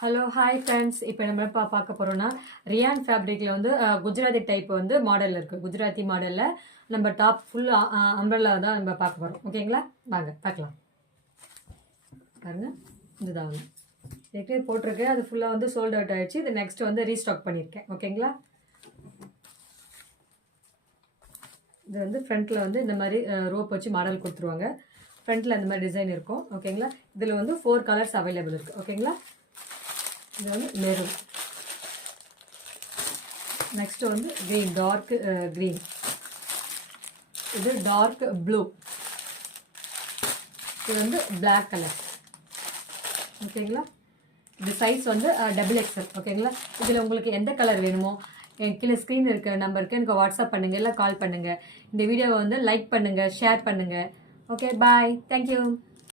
Hello hi friends. இப்போ நம்ம பார்க்க போகிறோம்னா ரியான் ஃபேப்ரிக்கில் வந்து குஜராத்தி டைப் வந்து மாடல் இருக்குது. குஜராத்தி மாடலில் நம்ம டாப் ஃபுல் அம்பர்லா தான் நம்ம பார்க்க போகிறோம். ஓகேங்களா, வாங்க பார்க்கலாம். பாருங்கள், இதுதான் வந்து ஏற்கனவே போட்டிருக்கேன். அது ஃபுல்லாக வந்து சோல்ட் அவுட் ஆகிடுச்சு. இது நெக்ஸ்ட் வந்து ரீஸ்டாக் பண்ணியிருக்கேன். ஓகேங்களா, இது வந்து ஃப்ரண்ட்டில் வந்து இந்த மாதிரி ரோப் வச்சு மாடல் கொடுத்துருவாங்க. ஃப்ரண்ட்டில் இந்த மாதிரி டிசைன் இருக்கும். ஓகேங்களா, இதில் வந்து 4 கலர்ஸ் அவைலபிள் இருக்குது. ஓகேங்களா, இது வந்து மெரூன், நெக்ஸ்ட் வந்து க்ரீன், டார்க் க்ரீன், இது டார்க் ப்ளூ, இது வந்து பிளாக் கலர். ஓகேங்களா, இது சைஸ் வந்து XXL. ஓகேங்களா, இதில் உங்களுக்கு எந்த கலர் வேணுமோ என் கீழே ஸ்க்ரீன் இருக்க நம்பருக்கு எனக்கு வாட்ஸ்அப் பண்ணுங்கள், இல்லை கால் பண்ணுங்கள். இந்த வீடியோவை வந்து லைக் பண்ணுங்கள், ஷேர் பண்ணுங்கள். ஓகே, பாய், தேங்க்யூ.